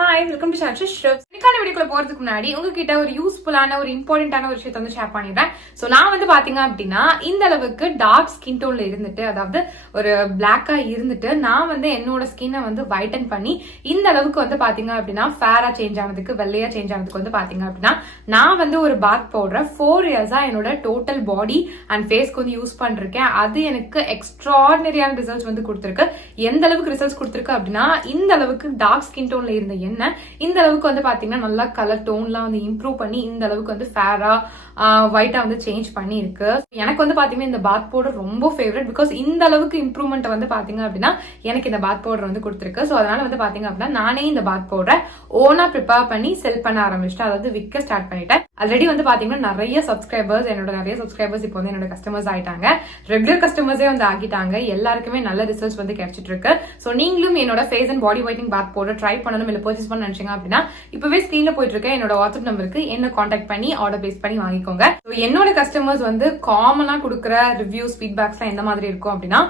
Hi, welcome to ஷான்ஷி ஷிப்ஸ். இன்னைக்கான வீடியோக்குள்ள போறதுக்கு முன்னாடி உங்ககிட்ட ஒரு யூஸ்ஃபுல்லான ஒரு இம்பார்ட்டன்டான ஒரு விஷயத்தை வந்து ஷேர் பண்ணிடுறேன். ஸோ நான் வந்து பாத்தீங்க அப்படின்னா இந்த அளவுக்கு டார்க் ஸ்கின் டோன்ல இருந்துட்டு, அதாவது ஒரு பிளாக்கா இருந்துட்டு நான் வந்து என்னோட ஸ்கின்னை வந்து வைட்டன் பண்ணி இந்த அளவுக்கு வந்து பாத்தீங்க அப்படின்னா ஃபேரா சேஞ்ச் ஆனதுக்கு, வெள்ளையா சேஞ்ச் ஆனதுக்கு வந்து பாத்தீங்க அப்படின்னா நான் வந்து ஒரு பாத் பவுடர் 4 இயர்ஸா என்னோட டோட்டல் பாடி அண்ட் ஃபேஸ்க்கு வந்து யூஸ் பண்ணிருக்கேன். அது எனக்கு எக்ஸ்ட்ராடினரியான ரிசல்ட்ஸ் வந்து கொடுத்துருக்கு. எந்த அளவுக்கு ரிசல்ட்ஸ் கொடுத்துருக்கு அப்படின்னா, இந்த அளவுக்கு டார்க் ஸ்கின் டோன்ல இருந்த என்ன இந்த அளவுக்கு வந்து பாத்தீங்கன்னா நல்லா கலர் டோன்லாம் வந்து இம்ப்ரூவ் பண்ணி இந்த அளவுக்கு வந்து ஃபேரா ஒயிட்டா வந்து சேஞ்ச் பண்ணி இருக்கு. எனக்கு வந்து பாத்தீங்கன்னா இந்த பாத் பவுடர் ரொம்ப ஃபேவரட். பிகாஸ் இந்த அளவுக்கு இம்ப்ரூவ்மெண்ட் வந்து பாத்தீங்க அப்படின்னா எனக்கு இந்த பாத் பவுடர் வந்து கொடுத்துருக்கு. ஸோ அதனால வந்து பாத்தீங்க அப்படின்னா நானே இந்த பாத் பவுடரை ஓனா ப்ரிப்பேர் பண்ணி செல் பண்ண ஆரம்பிச்சிட்டேன். அதாவது விற்க ஸ்டார்ட் பண்ணிட்டேன். ஆல்ரெடி வந்து பாத்தீங்கன்னா நிறைய சப்ஸ்கிரைபர்ஸ் இப்போ வந்து என்னோட கஸ்டமர்ஸ் ஆயிட்டாங்க. ரெகுலர் கஸ்டமர்ஸே வந்து ஆகிட்டாங்க. எல்லாருக்குமே நல்ல ரிசல்ட்ஸ் வந்து கிடைச்சிட்டு இருக்கு. ஸோ நீங்களும் என்னோட face and body whitening bath powder try பண்ணணும், இல்ல பர்ச்சேஸ் பண்ண நினைச்சீங்க அப்படின்னா இப்பவே ஸ்கிரீன்ல போயிட்டு இருக்க என்னோட வாட்ஸ்அப் நம்பருக்கு என்ன கான்டாக்ட் பண்ணி ஆர்டர் பேஸ் பண்ணி வாங்கிக்கோங்க. என்னோட கஸ்டமர்ஸ் வந்து காமனா கொடுக்குற ரிவ்யூஸ், ஃபீட்பேக்ஸ் எந்த மாதிரி இருக்கும் அப்படின்னா,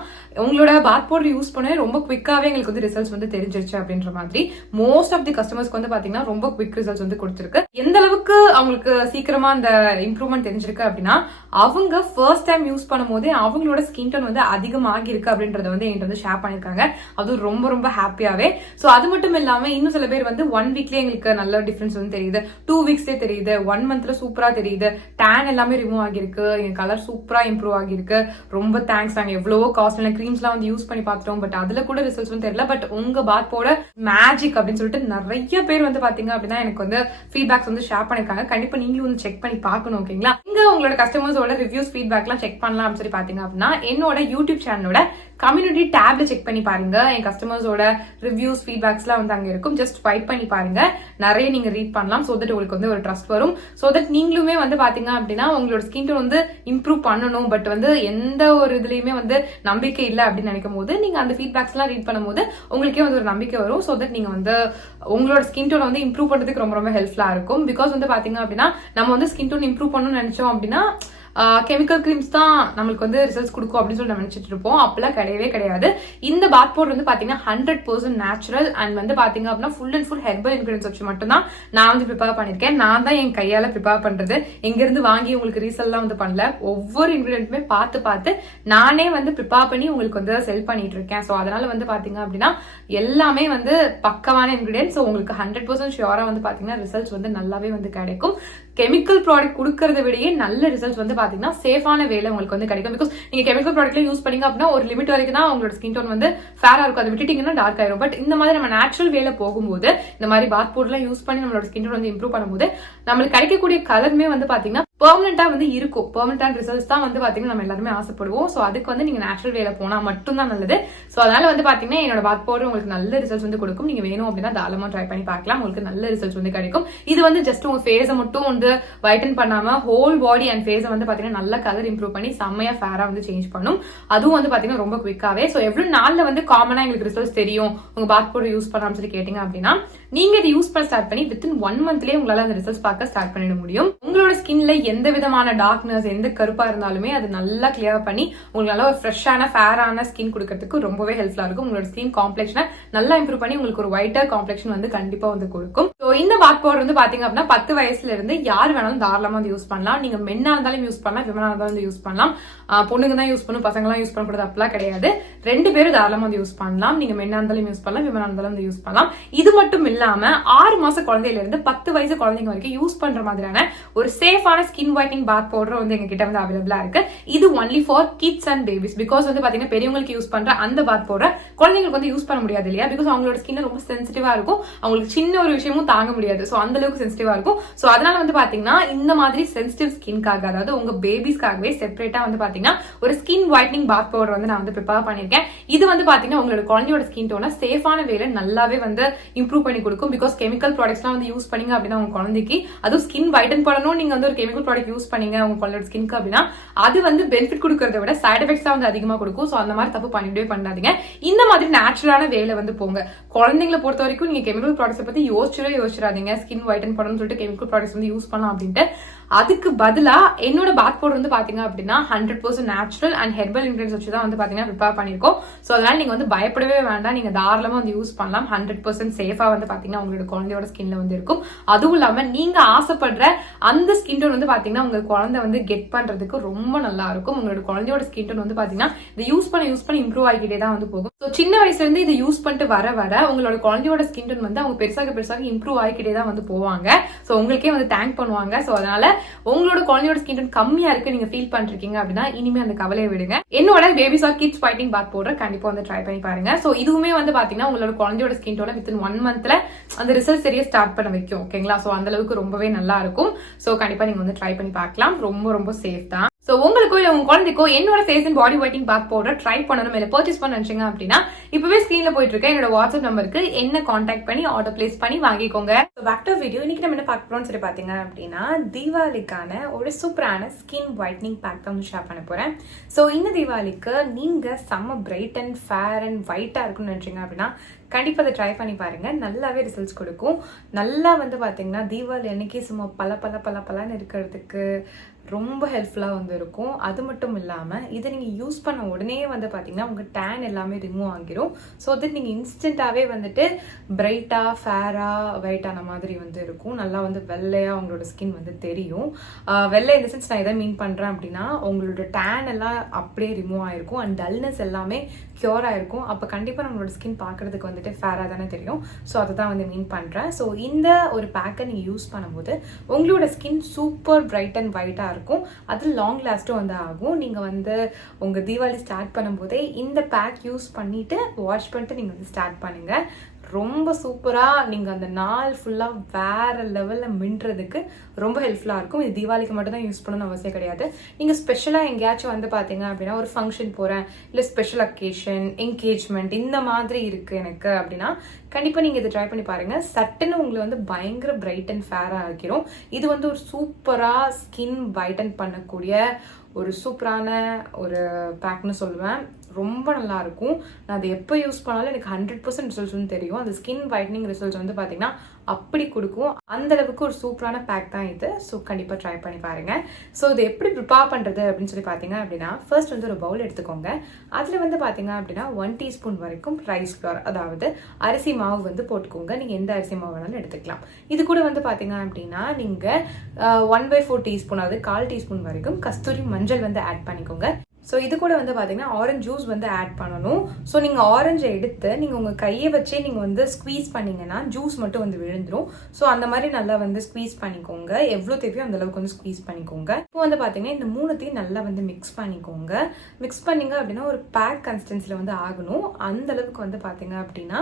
உங்களோட பாத் பவுடர் யூஸ் பண்ண ரொம்ப குவிக்காவே எங்களுக்கு வந்து ரிசல்ட்ஸ் வந்து தெரிஞ்சிருச்சு அப்படின்ற மாதிரி. மோஸ்ட் ஆஃப் தி கஸ்டமர்ஸ்க்கு வந்து பாத்தீங்கன்னா ரொம்ப குவிக் ரிசல்ட்ஸ் வந்து கொடுத்துருக்கு. எந்த அளவுக்கு அவங்களுக்கு சீக்கிரமா அந்த இம்ப்ரூவ்மெண்ட் தெரிஞ்சிருக்கு அப்படின்னா, அவங்க ஃபர்ஸ்ட் டைம் யூஸ் பண்ணும் போதே அவங்களோட ஸ்கின் டோன் வந்து அதிகமாகி இருக்கு அப்படின்றத வந்து என்கிட்ட வந்து ஷேர் பண்ணிருக்காங்க. அது ரொம்ப ரொம்ப ஹாப்பியாவே. சோ அது மட்டும் இல்லாம இன்னும் சில பேர் வந்து 1 வீக்லயே எங்களுக்கு நல்ல டிஃபரன்ஸ் வந்து தெரியுது, 2 வீக்ஸ்லயே தெரியுது, 1 மந்த்ல சூப்பரா தெரியுது, டேன் எல்லாமே ரிமூவ் ஆகிருக்கு, என் கலர் சூப்பரா இம்ப்ரூவ் ஆகிருக்கு, ரொம்ப தேங்க்ஸ். நாங்க எவ்வளவோ காஸ்ட்லியான கிரீம்ஸ் எல்லாம் வந்து யூஸ் பண்ணி பார்த்துட்டோம், பட் அதுல கூட ரிசல்ட்ஸ் வந்து தெரியல. பட் உங்க பாத் பவுடர் மேஜிக் அப்படின்னு சொல்லிட்டு நிறைய பேர் வந்து பாத்தீங்க அப்படின்னா எனக்கு வந்து ஃபீட்பேக்ஸ் வந்து ஷேர் பண்ணிருக்காங்க. கண்டிப்பா நீங்களும் வந்து செக் பண்ணி பார்க்கணும். ஓகேங்களா? இங்க உங்களோட கஸ்டமர்ஸோட ரிவ்யூஸ், ஃபீட்பேக் எல்லாம் செக் பண்ணலாம் அப்படின்னு சொல்லி பாத்தீங்க அப்படின்னா என்னோட யூடியூப் சேனலோட கம்யூனிட்டி டேப்ல செக் பண்ணி பாருங்க. என் கஸ்டமர்ஸோட ரிவ்யூஸ், ஃபீட்பேக்ஸ் எல்லாம் வந்து அங்க இருக்கும். ஜஸ்ட் ஸ்வைப் பண்ணி பாருங்க. நிறைய நீங்க ரீட் பண்ணலாம். சோ தட் உங்களுக்கு வந்து ஒரு ட்ரஸ்ட் வரும். சோ தட் நீங்களுமே வந்து பாத்தீங்க அப்படின்னா உங்களோட ஸ்கின் டோன் வந்து இம்ப்ரூவ் பண்ணணும், பட் வந்து எந்த ஒரு இதுலயுமே வந்து நம்பிக்கை இல்லை அப்படின்னு நினைக்கும் போது நீங்க அந்த ஃபீட்பேக்ஸ் எல்லாம் ரீட் பண்ணும்போது உங்களுக்கே வந்து ஒரு நம்பிக்கை வரும். சோ தட் நீங்க வந்து உங்களோட ஸ்கின் டோன் வந்து இம்ப்ரூவ் பண்றதுக்கு ரொம்ப ரொம்ப ஹெல்ப்ஃபுல்லா இருக்கும். பிகாஸ் வந்து பாத்தீங்க அப்படின்னா நம்ம வந்து ஸ்கின் டோன் இம்ப்ரூவ் பண்ணணும்னு நினைச்சோம் அப்படின்னா கெமிக்கல் கிரீம்ஸ் தான் நம்மளுக்கு வந்து ரிசல்ட்ஸ் கொடுக்கும் அப்படின்னு சொல்லி நினைச்சிட்டு இருப்போம். அப்பெல்லாம் கிடையவே கிடையாது. இந்த பாத் பவுடர் வந்து பாத்தீங்கன்னா 100% நேச்சுரல் அண்ட் வந்து பாத்தீங்க அப்படின்னா full and full herbal ingredients வச்சு மட்டும் தான் நான் வந்து ப்ரிப்பேர் பண்ணிருக்கேன். நான் தான் என் கையால ப்ரிப்பேர் பண்றது. எங்க இருந்து வாங்கி உங்களுக்கு ரீசெல்லாம் வந்து பண்ணல. ஒவ்வொரு இன்கிரியன்ட்டுமே பார்த்து நானே வந்து ப்ரிப்பேர் பண்ணி உங்களுக்கு வந்து செல் பண்ணிட்டு இருக்கேன். ஸோ அதனால வந்து பாத்தீங்க அப்படின்னா எல்லாமே வந்து பக்கமான இன்கிரியன்ஸ். ஸோ உங்களுக்கு 100% ஷியோரா வந்து பாத்தீங்கன்னா ரிசல்ட்ஸ் வந்து நல்லாவே வந்து கிடைக்கும். கெமிக்கல் ப்ராடக்ட் கொடுக்கறத விடையே நல்ல ரிசல்ட்ஸ் வந்து பாத்தீங்கன்னா சேஃபான வேலை உங்களுக்கு வந்து கிடைக்கும். பிகாஸ் நீங்க கெமிக்கல் ப்ராடக்ட்ல யூஸ் பண்ணீங்க அப்படின்னா ஒரு லிமிட் வரைக்கும் தான் உங்களோட ஸ்கின் டோன் வந்து ஃபேரா இருக்கும். அதை விட்டுட்டீங்கன்னா டார்க் ஆயிரும். பட் இந்த மாதிரி நம்ம நேச்சுரல் வேலை போகும்போது, இந்த மாதிரி பாத் பவுடர்லாம் யூஸ் பண்ணி நம்மளோட ஸ்கின் டோன் வந்து இம்ப்ரூவ் பண்ணும்போது நம்மளுக்கு கிடைக்கக்கூடிய கலருமே வந்து பாத்தீங்கன்னா பெர்மனண்டா வந்து இருக்கும். பெர்மனன்டான ரிசல்ட்ஸ் தான் வந்து பாத்தீங்கன்னா நம்ம எல்லாருமே ஆசைப்படுவோம். சோ அதுக்கு வந்து நீங்க நேச்சுரல் வேலை போனா மட்டும் தான் நல்லது. சோ அதனால வந்து பாத்தீங்கன்னா என்னோட பாத் பவுடர் உங்களுக்கு நல்ல ரிசல்ட்ஸ் வந்து கொடுக்கும். நீங்க வேணும் அப்படின்னா தாராளமா ட்ரை பண்ணி பார்க்கலாம். உங்களுக்கு நல்ல ரிசல்ட்ஸ் வந்து கிடைக்கும். இது வந்து ஜஸ்ட் உங்க ஃபேஸை மட்டும் வந்து வைட்டன் பண்ணாம ஹோல் பாடி அண்ட் ஃபேஸை வந்து பாத்தீங்கன்னா நல்ல கலர் இம்ப்ரூவ் பண்ணி செம்மையா ஃபேரா வந்து சேஞ்ச் பண்ணும். அதுவும் வந்து பாத்தீங்கன்னா ரொம்ப குவிக்காவே. சோ எவ்வளவு நாள்ல வந்து காமனா எங்களுக்கு ரிசல்ட்ஸ் தெரியும் உங்க பாத் பவுடர் யூஸ் பண்ணாம சொல்லி கேட்டீங்க அப்படின்னா, நீங்க இதை யூஸ் பண்ண ஸ்டார்ட் பண்ணி வித்தின் 1 மந்த்லயே உங்களால அந்த ரிசல்ட்ஸ் பார்க்க ஸ்டார்ட் பண்ணிட முடியும். உங்களோட ஸ்கின்ல எந்த விதமான டார்க்னஸ், எந்த கருப்பா இருந்தாலுமே அது நல்லா கிளியர் பண்ணி உங்களுக்கு நல்ல ஒரு ஃப்ரெஷ்ஷான ஃபேரான ஸ்கின் கொடுக்கறதுக்கு ரொம்பவே ஹெல்ப்ஃபுல்லா இருக்கும். உங்களோட ஸ்கின் காம்ப்ளெக்ஷனை நல்லா இம்ப்ரூவ் பண்ணி உங்களுக்கு ஒரு ஒயிட்டர் காம்ப்ளெக்ஷன் வந்து கண்டிப்பா வந்து கொடுக்கும். ஸோ இந்த பாத் பவுடர் வந்து பாத்தீங்க அப்படின்னா 10 வயசுல இருந்து யார் வேணாலும் தாராளமா வந்து யூஸ் பண்ணலாம். நீங்க மென்னா இருந்தாலும் யூஸ் பண்ணலாம், விமனா இருந்தாலும் வந்து யூஸ் பண்ணலாம். பொண்ணுங்க தான் யூஸ் பண்ணும், பசங்க எல்லாம் யூஸ் பண்ணக்கூடாது அப்படிலாம் கிடையாது. 2 பேரும் தாராளமா வந்து யூஸ் பண்ணலாம். நீங்க மென்னா இருந்தாலும் யூஸ் பண்ணலாம், விமனா இருந்தாலும் வந்து யூஸ் பண்ணலாம். இது மட்டும் இல்லாம 6 மாச குழந்தையில இருந்து 10 வயசு குழந்தைங்க வரைக்கும் யூஸ் பண்ற மாதிரியான ஒரு சேஃபான ஸ்கின் ஒயிட்னிங் பாத் பவுடர் வந்து எங்க கிட்ட வந்து அவைலபிளா இருக்கு. இது only for kids and babies. Because வந்து பாத்தீங்கன்னா பெரியவங்களுக்கு யூஸ் பண்ற அந்த பாத் பவுடர் குழந்தைங்களுக்கு வந்து யூஸ் பண்ண முடியாது இல்லையா? பிகாஸ் அவங்களோட ஸ்கின் ரொம்ப சென்சிட்டிவா இருக்கும். அவங்களுக்கு சின்ன ஒரு விஷயமும் தாங்க முடியாது. சோ அந்த அளவுக்கு சென்சிட்டிவா இருக்கும். சோ அதனால வந்து பாத்தீங்கன்னா இந்த மாதிரி சென்சிட்டிவ் ஸ்கின்காக, அதாவது உங்க பேபிஸ்க்காகவே செப்பரேட்டா வந்து பாத்தீங்கன்னா ஒரு ஸ்கின் ஒயிட்னிங் பாத் பவுடர் வந்து நான் வந்து ப்ரிப்பேர் பண்ணிருக்கேன். இது வந்து பாத்தீங்கன்னா உங்களோட குழந்தையோட ஸ்கின் டோனை சேஃபான வேலை நல்லாவே வந்து இம்ப்ரூவ் பண்ணி கொடுக்கும். பிகாஸ் கெமிக்கல் ப்ராடக்ட்ஸ்லாம் வந்து யூஸ் பண்ணீங்க அப்படின்னா உங்க குழந்தைக்கு, அதுவும் ஸ்கின் வைட்டன் பண்ணணும் நீங்க வந்து ஒரு கெமிக்கல் ப்ராடக்ட் யூஸ் பண்ணீங்க உங்க குழந்தையோட ஸ்கின்க்கு அப்படின்னா அது வந்து பெனிஃபிட் கொடுக்கறத விட சைட் எஃபெக்ட்ஸ் தான் வந்து அதிகமா கொடுக்கும். சோ அந்த மாதிரி தப்பு பண்ணிட்டே பண்ணாதீங்க. இந்த மாதிரி நேச்சுரலான வேலை வந்து போங்க. குழந்தைங்களை பொறுத்த வரைக்கும் நீங்க கெமிக்கல் ப்ராடக்ட்ஸ் பத்தி யோசிச்சிடாதீங்க. ஸ்கின் வைட்டன் பண்ணணும்னு சொல்லிட்டு கெமிக்கல் ப்ராடக்ட்ஸ் வந்து யூஸ் பண்ணலாம் அப்படின்ட்டு அதுக்கு பதிலா என்னோட பாத் பவுடர் வந்து பாத்தீங்க அப்படின்னா 100% நேச்சுரல் அண்ட் ஹெர்பல் இன்கிரியன்ஸ் வச்சு தான் வந்து பாத்தீங்கன்னா ப்ரிப்பேர் பண்ணிருக்கோம். சோ அதனால நீங்க வந்து பயப்படவே வேண்டாம், நீங்க தாராளமா வந்து யூஸ் பண்ணலாம். 100% சேஃபா வந்து பாத்தீங்கன்னா உங்களோட குழந்தையோட ஸ்கின்ல வந்து இருக்கும். அதுவும் இல்லாம நீங்க ஆசைப்படுற அந்த ஸ்கின் டோன் வந்து பாத்தீங்கன்னா உங்க குழந்தை வந்து கெட் பண்றதுக்கு ரொம்ப நல்லா இருக்கும். உங்களோட குழந்தையோட ஸ்கின் டோன் வந்து பாத்தீங்கன்னா இதை யூஸ் பண்ண இம்ப்ரூவ் ஆகிக்கிட்டே தான் வந்து போகும். ஸோ சின்ன வயசுல இருந்து இதை யூஸ் பண்ணிட்டு வர உங்களோட குழந்தையோட ஸ்கின் டோன் வந்து அவங்க பெருசாக இம்ப்ரூவ் ஆகிக்கிட்டே தான் வந்து போவாங்க. ஸோ உங்களுக்கே வந்து தேங்க் பண்ணுவாங்க. ஸோ அதனால உங்களோட குழந்தையோட ஸ்கின் டோன் கம்மியா இருக்கு நீங்க ஃபீல் பண்ணிருக்கீங்க அப்படின்னா இனிமே அந்த கவலையை விடுங்க. என்னோட பேபி சார் கிட்ஸ் ஃபைட்டிங் பாத் பவுடர் கண்டிப்பா வந்து ட்ரை பண்ணி பாருங்க. ஸோ இதுவுமே வந்து பாத்தீங்கன்னா உங்களோட குழந்தையோட ஸ்கின் டோனை வித்தின் 1 மந்த்ல அந்த ரிசல்ட் சரியா ஸ்டார்ட் பண்ண வைக்கும். ஓகேங்களா? ஸோ அந்த அளவுக்கு ரொம்பவே நல்லா இருக்கும். ஸோ கண்டிப்பா நீங்க வந்து ட்ரை பண்ணி பார்க்கலாம். ரொம்ப சேஃப் தான். சோ உங்களுக்கோ இல்ல உங்க குழந்தைக்கோ என்னோட face and body whitening bath powder try பண்ணணும் இல்ல பர்ச்சேஸ் பண்ண நினைச்சீங்க அப்படின்னா இப்பவே ஸ்கிரீன்ல போயிட்டு இருக்க என்னோட வாட்ஸ்அப் நம்பருக்கு என்ன கான்டாக்ட் பண்ணி ஆர்டர் பிளேஸ் பண்ணி வாங்கிக்கோங்க. Back to video. இன்னைக்கு நம்ம என்ன பார்க்க போறோம்னு சொல்லி பாத்தீங்க அப்படின்னா தீபாவளிக்கான ஒரு சூப்பரான ஸ்கின் ஒயிட்னிங் பேக் தான் ஷேர் பண்ண போறேன். சோ இந்த தீபாவளிக்கு நீங்க செம்ம பிரைட் அண்ட் ஃபேர் அண்ட் ஒயிட்டா இருக்கும்னு நினைச்சீங்க அப்படின்னா கண்டிப்பா அதை ட்ரை பண்ணி பாருங்க. நல்லாவே ரிசல்ட்ஸ் கொடுக்கும். நல்லா வந்து பாத்தீங்கன்னா தீபாவளி அன்னைக்கு சும்மா பலன்னு இருக்கிறதுக்கு ரொம்ப ஹெல்ப்ஃபுல்லா வந்து இருக்கும். அது மட்டும் இல்லாம இதை நீங்க யூஸ் பண்ண உடனே வந்து பாத்தீங்கன்னா உங்க டேன் எல்லாமே ரிமூவ் ஆகிரும். ஸோ தட் நீங்க இன்ஸ்டன்டாவே வந்துட்டு பிரைட்டா ஃபேரா ஒயிட்டான மாதிரி வந்து இருக்கும். நல்லா வந்து வெள்ளையா உங்களோட ஸ்கின் வந்து தெரியும். வெள்ளை இந்த சென்ஸ் நான் எதை மீன் பண்றேன் அப்படின்னா உங்களோட டேன் எல்லாம் அப்படியே ரிமூவ் ஆயிருக்கும் அண்ட் டல்னஸ் எல்லாமே கியூர் ஆயிருக்கும். அப்ப கண்டிப்பா நம்மளோட ஸ்கின் பாக்குறதுக்கு வந்துட்டு ஃபேரா தானே தெரியும். ஸோ அதை தான் வந்து மீன் பண்றேன். ஸோ இந்த ஒரு பேக்கை நீங்க யூஸ் பண்ணும்போது உங்களோட ஸ்கின் சூப்பர் பிரைட் அண்ட் ஒயிட்டா இருக்கும். அது லாங் லாஸ்டும் வந்து ஆகும். நீங்க வந்து உங்க தீபாவளி ஸ்டார்ட் பண்ணும்போதே இந்த பேக் யூஸ் பண்ணிட்டு வாஷ் பண்ணிட்டு நீங்க வந்து ஸ்டார்ட் பண்ணுங்க. ரொம்ப சூப்பரா நீங்க அந்த நாள் ஃபுல்லா வேற லெவல்ல மின்றதுக்கு ரொம்ப ஹெல்ப்ஃபுல்லா இருக்கும். இது தீபாவளிக்கு மட்டும் தான் யூஸ் பண்ணணும்னு அவசியம் கிடையாது. நீங்க ஸ்பெஷலா எங்கேயாச்சும் வந்து பாத்தீங்க அப்படின்னா ஒரு ஃபங்க்ஷன் போறேன் இல்ல ஸ்பெஷல் அக்கேஷன் என்கேஜ்மெண்ட் இந்த மாதிரி இருக்கு எனக்கு அப்படின்னா கண்டிப்பா நீங்க இதை ட்ரை பண்ணி பாருங்க. சட்டுன்னு உங்களை வந்து பயங்கர பிரைட் அண்ட் ஃபேரா ஆக்கிரும். இது வந்து ஒரு சூப்பரா ஸ்கின் பிரைட்டன் பண்ணக்கூடிய ஒரு சூப்பரான ஒரு பேக்னு சொல்லுவேன். ரொம்ப நல்லா இருக்கும். நான் அதை எப்போ யூஸ் பண்ணாலும் எனக்கு 100% ரிசல்ட்ஸ் வந்து தெரியும். அந்த ஸ்கின் ஒயிட்னிங் ரிசல்ட்ஸ் வந்து பார்த்தீங்கன்னா அப்படி கொடுக்கும். அந்த அளவுக்கு ஒரு சூப்பரான பேக் தான் இது. ஸோ கண்டிப்பாக ட்ரை பண்ணி பாருங்க. ஸோ இது எப்படி ப்ரிப்பேர் பண்ணுறது அப்படின்னு சொல்லி பார்த்தீங்க அப்படின்னா ஃபர்ஸ்ட் வந்து ஒரு பவுல் எடுத்துக்கோங்க. அதில் வந்து பார்த்தீங்க அப்படின்னா 1 டீஸ்பூன் வரைக்கும் ரைஸ் ஃப்ளோர் அதாவது அரிசி மாவு வந்து போட்டுக்கோங்க. நீங்கள் எந்த அரிசி மாவு வேணாலும் எடுத்துக்கலாம். இது கூட வந்து பார்த்தீங்க அப்படின்னா நீங்கள் 1/4 டீஸ்பூன் அதாவது 1/4 டீஸ்பூன் வரைக்கும் கஸ்தூரி மஞ்சள் வந்து ஆட் பண்ணிக்கோங்க. ஸோ இது கூட வந்து பார்த்தீங்கன்னா ஆரஞ்சு ஜூஸ் வந்து ஆட் பண்ணணும். ஸோ நீங்கள் ஆரஞ்சை எடுத்து நீங்கள் உங்கள் கையை வச்சே நீங்கள் வந்து ஸ்குவீஸ் பண்ணிங்கன்னா ஜூஸ் மட்டும் வந்து விழுந்துடும். ஸோ அந்த மாதிரி நல்லா வந்து ஸ்குவீஸ் பண்ணிக்கோங்க. எவ்வளோ தேவையோ அந்த அளவுக்கு வந்து ஸ்குவீஸ் பண்ணிக்கோங்க. இப்போ வந்து பார்த்தீங்கன்னா இந்த மூணுத்தையும் நல்லா வந்து மிக்ஸ் பண்ணிக்கோங்க. மிக்ஸ் பண்ணிங்க அப்படின்னா ஒரு பேக் கன்சிஸ்டன்சியில் வந்து ஆகணும். அந்த அளவுக்கு வந்து பார்த்தீங்க அப்படின்னா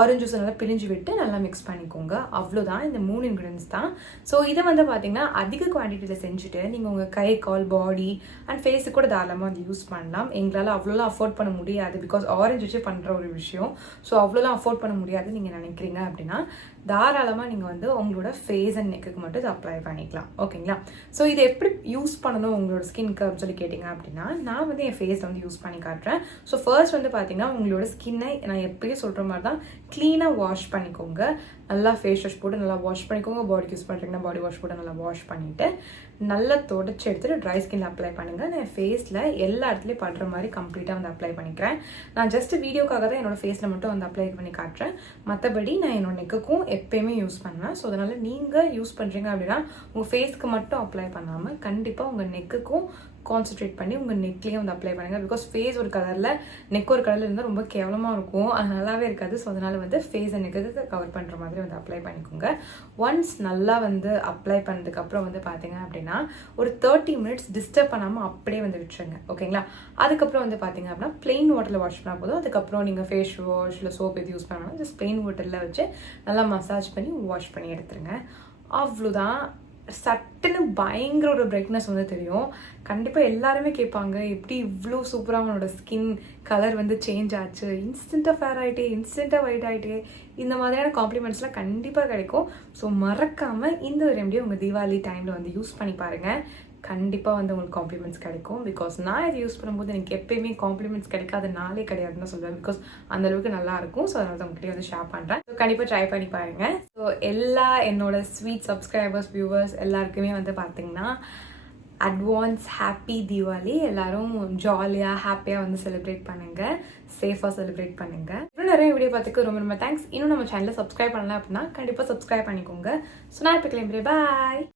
ஆரஞ்சு ஜூஸ் நல்லா பிழிஞ்சு விட்டு நல்லா மிக்ஸ் பண்ணிக்கோங்க. அவ்வளோதான். இந்த 3 இன்க்ரீடியன்ஸ் தான். ஸோ இதை வந்து பார்த்தீங்கன்னா அதிக குவான்டிட்டியில் செஞ்சுட்டு நீங்கள் உங்கள் கை கால் பாடி அண்ட் ஃபேஸுக்கு கூட தாராளமாக வந்து யூஸ் பண்ணலாம். எங்களால் அவ்வளோலாம் அஃபோர்ட் பண்ண முடியாது பிகாஸ் ஆரஞ்சு வச்சு பண்ணுற ஒரு விஷயம். ஸோ அவ்வளோலாம் அஃபோர்ட் பண்ண முடியாதுன்னு நீங்கள் நினைக்கிறீங்க அப்படின்னா தாராளமாக நீங்கள் வந்து உங்களோட ஃபேஸ் அண்ட் நெக்குக்கு மட்டும் இதை அப்ளை பண்ணிக்கலாம். ஓகேங்களா? ஸோ இதை எப்படி யூஸ் பண்ணணும் உங்களோட ஸ்கின்க்கு அப்படின்னு சொல்லி கேட்டிங்க அப்படின்னா நான் வந்து என் ஃபேஸில் வந்து யூஸ் பண்ணி காட்டுறேன். ஸோ ஃபர்ஸ்ட் வந்து பார்த்தீங்கன்னா உங்களோட ஸ்கின்னை நான் எப்பயும் சொல்கிற மாதிரி தான் க்ளீனாக வாஷ் பண்ணிக்கோங்க. நல்லா ஃபேஸ் வாஷ் போட்டு நல்லா வாஷ் பண்ணிக்கோங்க. பாடிக்கு யூஸ் பண்ணுறீங்கன்னா பாடி வாஷ் போட்டு நல்லா வாஷ் பண்ணிவிட்டு நல்லா தொடச்சி எடுத்துகிட்டு ட்ரை ஸ்கின்ல அப்ளை பண்ணுங்கள். நான் ஃபேஸில் எல்லா இடத்துலையும் படுற மாதிரி கம்ப்ளீட்டாக வந்து அப்ளை பண்ணிக்கிறேன். நான் ஜஸ்ட் வீடியோக்காக தான் என்னோட ஃபேஸில் மட்டும் வந்து அப்ளை பண்ணி காட்டுறேன். மற்றபடி நான் என்னோட நெக்குக்கும் எப்பயுமே யூஸ் பண்ணுவேன். ஸோ அதனால் நீங்கள் யூஸ் பண்ணுறீங்க அப்படின்னா உங்கள் ஃபேஸ்க்கு மட்டும் அப்ளை பண்ணாமல் கண்டிப்பாக உங்கள் நெக்குக்கும் கான்சென்ட்ரேட் பண்ணி உங்கள் நெக்லேயும் வந்து அப்ளை பண்ணுங்கள். பிகாஸ் ஃபேஸ் ஒரு கலரில் நெக் ஒரு கலரில் இருந்தால் ரொம்ப கேவலமாக இருக்கும். அது நல்லாவே இருக்காது. ஸோ அதனால் வந்து ஃபேஸ் அண்ட் நெக்குக்கு கவர் பண்ணுற மாதிரி வந்து அப்ளை பண்ணிக்கோங்க. ஒன்ஸ் நல்லா வந்து அப்ளை பண்ணதுக்கப்புறம் வந்து பார்த்தீங்க அப்படின்னா ஒரு 30 மினிட்ஸ் டிஸ்டர்ப் பண்ணாமல் அப்படியே வந்து விட்டுருங்க. ஓகேங்களா? அதுக்கப்புறம் வந்து பார்த்தீங்க அப்படின்னா பிளெயின் வாட்டரில் வாஷ் பண்ணால் போதும். அதுக்கப்புறம் நீங்கள் ஃபேஸ் வாஷ் இல்லை சோப் எது யூஸ் பண்ணாலும் ஜஸ்ட் பிளெயின் வாட்டரில் வச்சு நல்லா மசாஜ் பண்ணி வாஷ் பண்ணி எடுத்துருங்க. அவ்வளோதான். சட்டுன்னு பயங்கர ஒரு பிரைட்னஸ் வந்து தெரியும். கண்டிப்பாக எல்லாருமே கேட்பாங்க எப்படி இவ்வளோ சூப்பராக அவனோட ஸ்கின் கலர் வந்து சேஞ்ச் ஆச்சு, இன்ஸ்டண்ட்டாக ஃபேர் ஆகிட்டே, இன்ஸ்டண்ட்டாக ஒயிட் ஆகிட்டே, இந்த மாதிரியான காம்ப்ளிமெண்ட்ஸ்லாம் கண்டிப்பாக கிடைக்கும். ஸோ மறக்காமல் இந்த ஒரு ரெமடியை உங்கள் தீபாவளி டைமில் வந்து யூஸ் பண்ணி பாருங்கள். கண்டிப்பாக வந்து உங்களுக்கு காம்ப்ளிமெண்ட்ஸ் கிடைக்கும். பிகாஸ் நான் இது யூஸ் பண்ணும்போது எனக்கு எப்பயுமே காம்ப்ளிமெண்ட்ஸ் கிடைக்காத நாளே கிடையாதுன்னு தான் சொல்லுவேன். பிகாஸ் அந்தளவுக்கு நல்லாயிருக்கும். ஸோ அதனால தான் உங்கள்கிட்ட வந்து ஷேர் பண்ணுறேன். ஸோ கண்டிப்பாக ட்ரை பண்ணி பாருங்கள். ஸோ எல்லா என்னோட ஸ்வீட் சப்ஸ்கிரைபர்ஸ் வியூவர்ஸ் எல்லாருக்குமே வந்து பார்த்தீங்கன்னா அட்வான்ஸ் ஹாப்பி தீபாவளி. எல்லாரும் ஜாலியாக ஹாப்பியாக வந்து செலிப்ரேட் பண்ணுங்கள், சேஃபாக செலிப்ரேட் பண்ணுங்கள். இன்னும் நிறைய வீடியோ பார்த்துக்கு ரொம்ப ரொம்ப தேங்க்ஸ். இன்னும் நம்ம சேனலை சப்ஸ்கிரைப் பண்ணலாம் அப்படின்னா கண்டிப்பாக சப்ஸ்கிரைப் பண்ணிக்கோங்க. ஸோ நான் இப்போ கிளம்புறேன். பாய்.